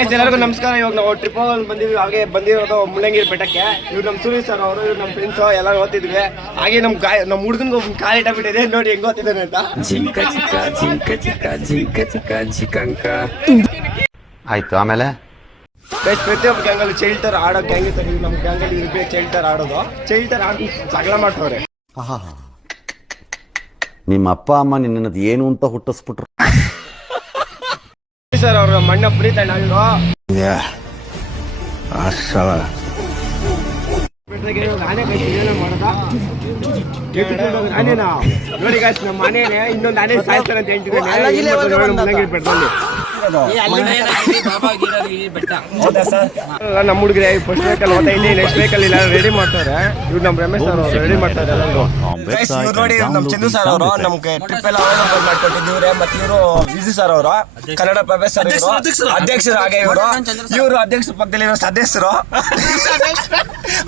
Guys ಎಲ್ಲರಿಗೂ ನಮಸ್ಕಾರ. ಇವಾಗ ನಾವು ಟ್ರಿಪ್ ಬಂದಿದ್ವಿ. ಹಾಗೆ ಬಂದಿರೋದು ಮುಳ್ಳಂಗಿರಿ ಬೆಟ್ಟಕ್ಕೆ. ಇವ್ರು ನಮ್ಮ ಸೂರಿ ಸರ್ ಅವರು, ಇವ್ರು ನಮ್ಮ ಫ್ರೆಂಡ್ಸ್ ಎಲ್ಲ ಓದ್ತಿದ್ವಿ. ಹಾಗೆ ನಮ್ಮ ಹುಡುಗನಿಗೆ ಒಬ್ಬ ಕಾಲಿಟ ಬಿಟ್ಟಿದೆ. ನೋಡಿ ಹೆಂಗ್ ಓದ್ತಿದ್ದಾನೆ ಅಂತ. ಆಯ್ತು. ಆಮೇಲೆ ಪ್ರತಿಯೊಬ್ಬ ಗ್ಯಾಂಗಲ್ಲಿ ಚೈಲ್ಟರ್ ಆಡೋ ಗ್ಯಾಂಗ್ ಇರ್ತಾರೆ. ನಮ್ಮ ಗ್ಯಾಂಗಲ್ಲಿ ಇರ್ಬೇಕು ಚೈಲ್ಟರ್ ಆಡೋದು. ಚೈಲ್ಟರ್ ಆಡಿ ಜಗಳ ಮಾಡ್ತವ್ರೆ. ನಿಮ್ಮ ಅಪ್ಪ ಅಮ್ಮ ನಿನ್ನದು ಏನು ಅಂತ ಹುಟ್ಟಿಸ್ಬಿಟ್ರು. ಸರ್ ಅವ್ರ ಮಣ್ಣ ಪ್ರೀತಣ್ಣ ಇವರು ಆನೇನಾ ನೋಡಿ ಗಾಯ್ಸ್, ನಮ್ಮ ಮನೇನೆ ಇನ್ನೊಂದು ಆನೆ ಸಾಯಿಸ್ತಾರೆ ಅಂತ ಹೇಳ್ತಿದ್ದಾನೆ. ನಮ್ಮ ಹುಡುಗರೆ ಫಸ್ಟ್ ವೇಕಲ್ ಓದ್ತಾ ಇಲ್ಲಿ, ನೆಕ್ಸ್ಟ್ ವೇಕಲ್ ಇಲ್ಲ ರೆಡಿ ಮಾಡ್ತಾರೆ. ಇವ್ರು ನಮ್ಮ ರಮೇಶ್ ಅವರು ರೆಡಿ ಮಾಡ್ತಾರೆ. ನೋಡಿ ನಮ್ಮ ಚಂದು ಸರ್ ಅವರು ನಮ್ಗೆ ಟ್ರಿಪ್ ಎಲ್ಲ ಅವೈಲೇಬಲ್ ಮಾಡ್ಕೊಟ್ಟಿದ್ದೀವ್ರೆ. ಮತ್ತೆ ಇವರು ವಿಜಿ ಸರ್ ಅವರು ಕನ್ನಡ ಪ್ರೊಫೆಸರ್ ಅಧ್ಯಕ್ಷರು. ಹಾಗೆ ಇವರು ಅಧ್ಯಕ್ಷರ ಪಕ್ಕದಲ್ಲಿರೋ ಸದಸ್ಯರು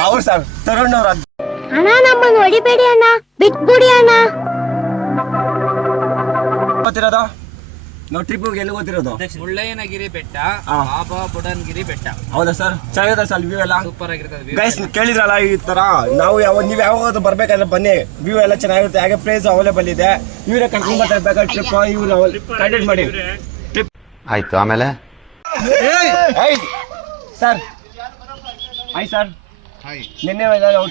ಅವ್ರು ಸರ್ ತರುಣ್ ಅವರು. ಅಣ್ಣ ನಮ್ಮನ್ನು ಹೊಡಿಬೇಡಿ ಅಣ್ಣ, ಬಿಟ್ಬಿಡಿ ಅಣ್ಣ. ಗೊತ್ತಿರೋದು ನಾವು ಟ್ರಿಪ್ ಎಲ್ಲಿ ಗೊತ್ತಿರೋದು? ಮುಳ್ಳಯ್ಯನಗಿರಿ ಬೆಟ್ಟ, ಬಾಬಾ ಬುಡನ್ಗಿರಿ ಬೆಟ್ಟ. ಹೌದಾ ಸರ್? ಚೆನ್ನಾಗಿದೆ ಸರ್ ವ್ಯೂ ಎಲ್ಲ. ಸೂಪರ್ ಆಗಿರ್ತದೆ. ಗೈಸ್ ಕೇಳಿದ್ರಲ್ಲ ಈ ತರ ನಾವು ನೀವು ಯಾವಾಗ ಬರ್ಬೇಕಾದ್ರೆ ಬನ್ನಿ, ವ್ಯೂ ಎಲ್ಲ ಚೆನ್ನಾಗಿರುತ್ತೆ. ಹಾಗೆ ಪ್ಲೇಸ್ ಅವೈಲೇಬಲ್ ಇದೆ. ಇವರೇ ಕರ್ಕೊಂಡ್ ಬರ್ತಾರೆ ಬೇಕಾದ್ರೆ ಟ್ರಿಪ್. ಇವ್ರು ಕಾಂಟ್ಯಾಕ್ಟ್ ಮಾಡಿ ಟ್ರಿಪ್. ಆಯ್ತು. ಆಮೇಲೆ ಸರ್ ಹಾಯ್ ಸರ್, ನಿನ್ನೆ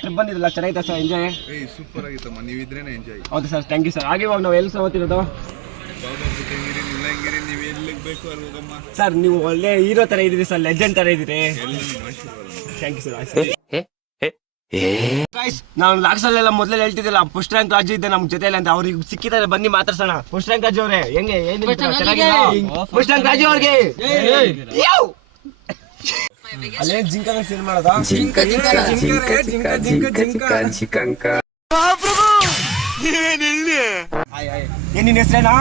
ಟ್ರಿಪ್ ಬಂದಿದ್ರಲ್ಲ, ಚೆನ್ನಾಗಿತ್ತು ಸರ್? ಎಂಜಾಯ್ ಸೂಪರ್ ಆಗಿತ್ತಮ್ಮ, ನೀವಿದ್ರೇನೆ ಎಂಜಾಯ್. ಹೌದು ಸರ್, ಥ್ಯಾಂಕ್ ಯು ಸರ್. ಹಾಗೆ ಇವಾಗ ನಾವು ಎಲ್ಲಿ ಓದ್ತಿರೋದು ಸರ್? ನೀವು ಒಳ್ಳೆ ಹೀರೋ ತರ ಇದ್ದೀರಿ ಸರ್, ಲೆಜೆಂಡ್ ತರ ಇದ್ದೀರಿ. Thank you sir. ನಾನು ಲಾಕ್ಸಲ್ಲೆಲ್ಲ ಮೊದಲೇ ಹೇಳ್ತಿದ್ದಿಲ್ಲ ಫಸ್ಟ್ ರ್ಯಾಂಕ್ ರಾಜು ಇದ್ದೆ ನಮ್ಮ ಜೊತೆಲಿ ಅಂತ. ಅವ್ರಿಗೆ ಸಿಕ್ಕಿದ್ದಾರೆ, ಬನ್ನಿ ಮಾತಾಡ್ಸೋಣ. ಫಸ್ಟ್ ರ್ಯಾಂಕ್ ರಾಜು ಅವ್ರೆ ಹೆಂಗೆ ಫಸ್ಟ್ ರ್ಯಾಂಕ್ ರಾಜು ಅವ್ರಿಗೆ ಅಲ್ಲೇನ್ ಜಿಂಕ ಸೀನ್ ಮಾಡೋದಾ? ನಿನ್ನ ಹೆಸರೇನಾ?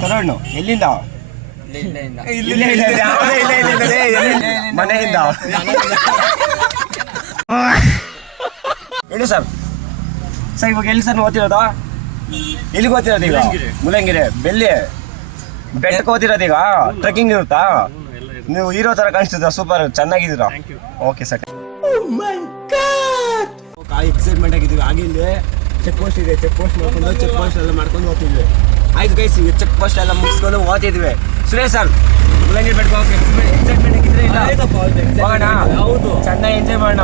ತರುಣ್. ಎಲ್ಲಿಂದ? ಮನೆಯಿಂದ. ಹೇಳಿ ಸರ್. ಸರ್ ಇವಾಗ ಎಲ್ಲಿ ಸರ್ ಓದ್ತಿರೋದು? ಎಲ್ಲಿಗೆ ಓದ್ತಿರೋದು ಈಗ? ಮುಳ್ಳಂಗಿರಿ ಬೆಲ್ಲಿ ಬೆಟ್ಟಕ್ಕೆ ಓದ್ತಿರೋದು ಈಗ? ಟ್ರೆಕ್ಕಿಂಗ್ ಇರುತ್ತಾ? ನೀವು ಹೀರೋ ತರ ಕಾಣಿಸ್ತಿದ್ರ, ಸೂಪರ್ ಚೆನ್ನಾಗಿದ್ದೀರಾ. ಓಕೆ ಸರ್, ಎಕ್ಸೈಟ್ಮೆಂಟ್ ಆಗಿದ್ದೀವಿ. ಹಾಗೆ ಇಲ್ಲಿ ಚೆಕ್ ಪೋಸ್ಟ್ ಇದೆ, ಚೆಕ್ ಪೋಸ್ಟ್ ಮಾಡ್ಕೊಂಡು ಚೆಕ್ ಪೋಸ್ಟ್ ಎಲ್ಲ ಮಾಡ್ಕೊಂಡು ಹೋಗ್ತಿದ್ವಿ. ಆಯ್ತು ಗೈಸ್, ಈಗ ಚೆಕ್ ಪೋಸ್ಟ್ ಎಲ್ಲ ಮುಗಿಸ್ಕೊಂಡು ಓದ್ತಿದ್ವಿ. ಸುರೇಶ್ ಸರ್ ಮುಳ್ಳಂಗಿರಿ ಬೆಟ್ಟ ಎಕ್ಸೈಟ್ಮೆಂಟ್ ಆಗಿದ್ರೆ ಇಲ್ಲ ಹೋಗೋಣ, ಚೆನ್ನಾಗಿ ಎಂಜಾಯ್ ಮಾಡೋಣ.